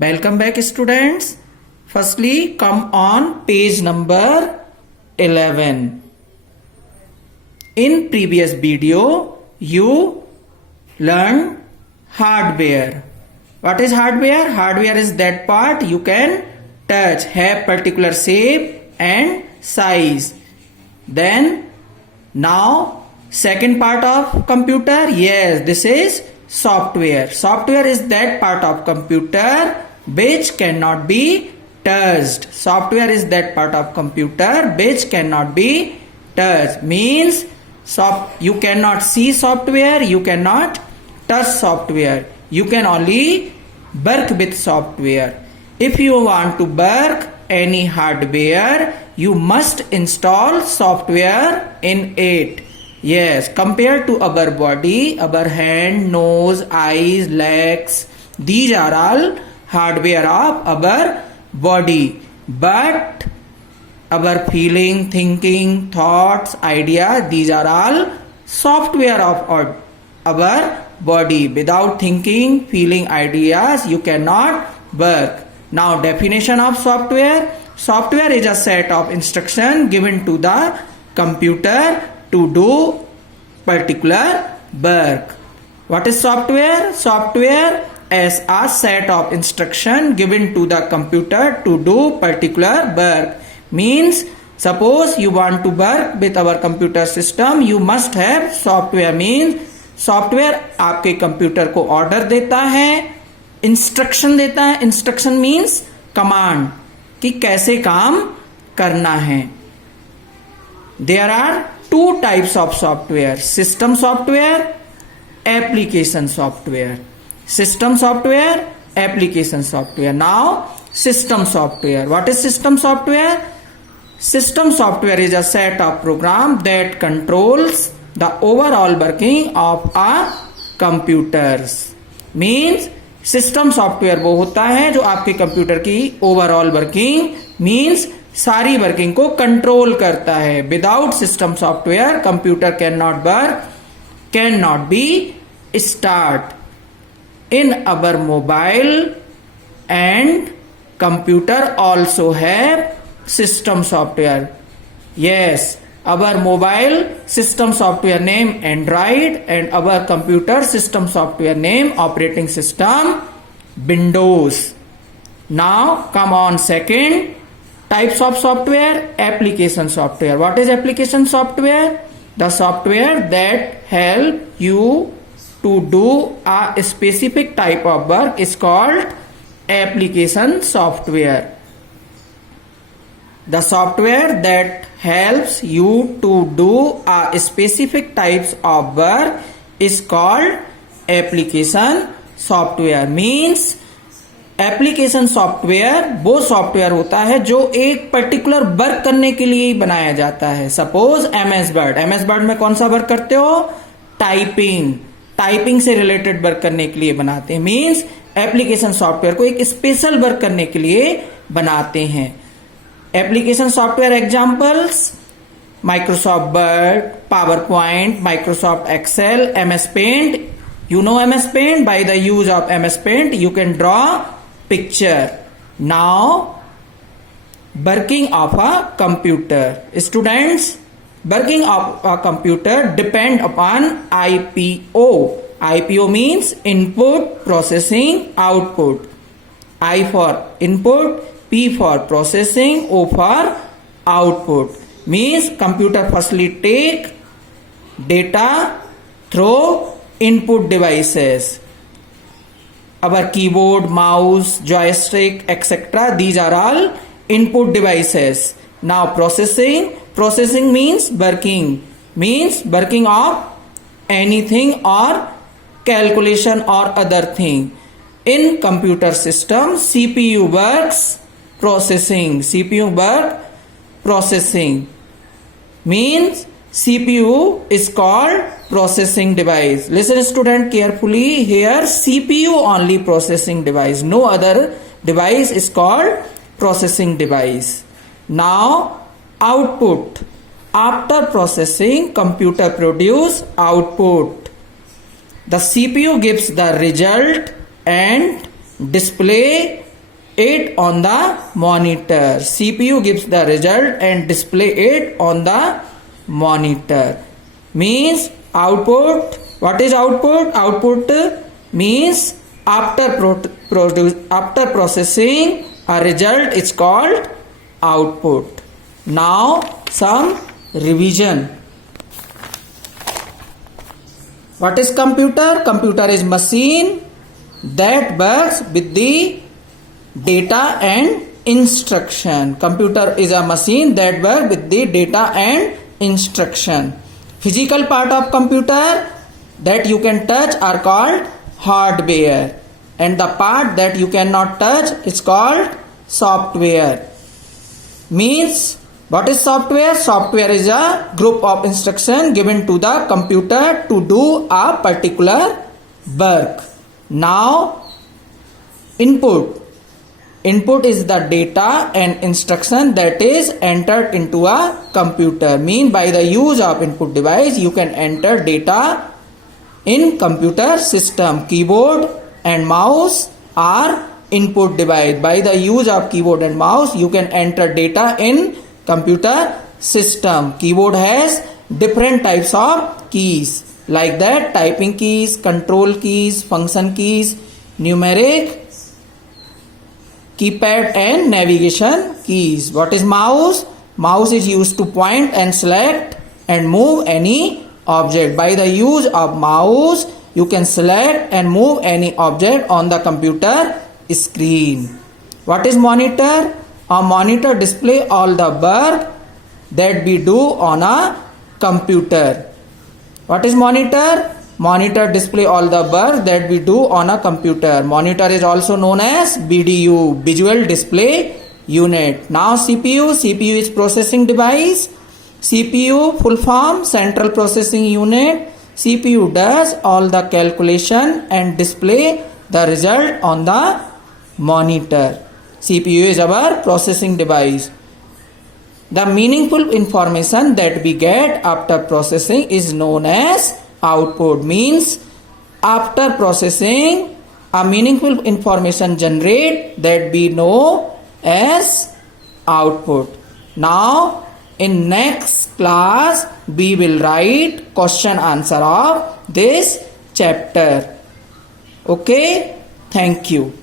Welcome back, students. Firstly, come on page number 11. In previous video, you learned hardware. What is hardware? Hardware is that part you can touch, have particular shape and size. Then, now, second part of computer, yes, this is software. Software is that part of computer which cannot be touched. Software is that part of computer which cannot be touched. Means you cannot see software, you cannot touch software. You can only work with software. If you want to work any hardware, you must install software in it. Yes, compared to our body, our hand, nose, eyes, legs, these are all hardware of our body. But our feeling, thinking, thoughts, idea, these are all software of our body. Without thinking, feeling, ideas, you cannot work. Now, definition of software. Software is a set of instructions given to the computer to do particular work. What is software? Software is a set of instruction given to the computer to do particular work. Means suppose you want to work with our computer system, you must have software. Means software आपके computer को order देता है, instruction देता है. Instruction means command कि कैसे काम करना है. There are two types of software: system software, application software. System software, application software. Now, system software. What is system software? System software is a set of program that controls the overall working of a computers. Means system software वो होता है जो आपके computer की overall working means सारी working को control करता है. Without system software computer can not work, can not be start. In our mobile and computer also have system software. Yes, our mobile system software name Android and our computer system software name operating system Windows. Now come on second types of software, application software. What is application software? The software that help you to do a specific type of work is called application software. The software that helps you to do a specific types of work is called application software. Means application software वो software होता है जो एक particular work करने के लिए ही बनाया जाता है. Suppose MS Word. MS Word में कौन सा वर्क करते हो? टाइपिंग. टाइपिंग से रिलेटेड वर्क करने के लिए बनाते हैं. मीन्स एप्लीकेशन सॉफ्टवेयर को एक स्पेशल वर्क करने के लिए बनाते हैं. Application software examples: Microsoft Word, PowerPoint, Microsoft Excel, MS Paint. You know MS Paint. By the use of MS Paint, you can draw picture. Now, working of a computer. Students, working of a computer depend upon IPO. IPO means input, processing, output. I for input, P for processing, O for output. Means computer firstly take data through input devices. Our keyboard, mouse, joystick, etc. These are all input devices. Now processing. Processing means working. Means working of anything or calculation or other thing. In computer system, CPU works processing. CPU work processing. Means CPU is called processing device. Listen student carefully. Here CPU only processing device. No other device is called processing device. Now output. After processing, computer produce output. The CPU gives the result and display it on the monitor. CPU gives the result and display it on the monitor. Means output. What is output? Output means after processing a result is called output. Now some revision. What is computer? Computer is machine that works with the data and instruction. Computer is a machine that works with the data and instruction. Physical part of computer that you can touch are called hardware, and the part that you cannot touch is called software. Means what is software? Software is a group of instructions given to the computer to do a particular work. Now input. Input is the data and instruction that is entered into a computer. Mean by the use of input device you can enter data in computer system. Keyboard and mouse are input device. By the use of keyboard and mouse you can enter data in computer system. Keyboard has different types of keys, like that typing keys, control keys, function keys, numeric, keypad and navigation keys. What is mouse? Mouse is used to point and select and move any object. By the use of mouse you can select and move any object on the computer screen. What is monitor? A monitor display all the work that we do on a computer. What is monitor? Monitor display all the work that we do on a computer. Monitor is also known as VDU, Visual Display Unit. Now CPU. CPU is processing device. CPU full form Central Processing Unit. CPU does all the calculation and display the result on the monitor. CPU is our processing device. The meaningful information that we get after processing is known as output. Means after processing a meaningful information generate that we know as output. Now in next class we will write question answer of this chapter. Okay, thank you.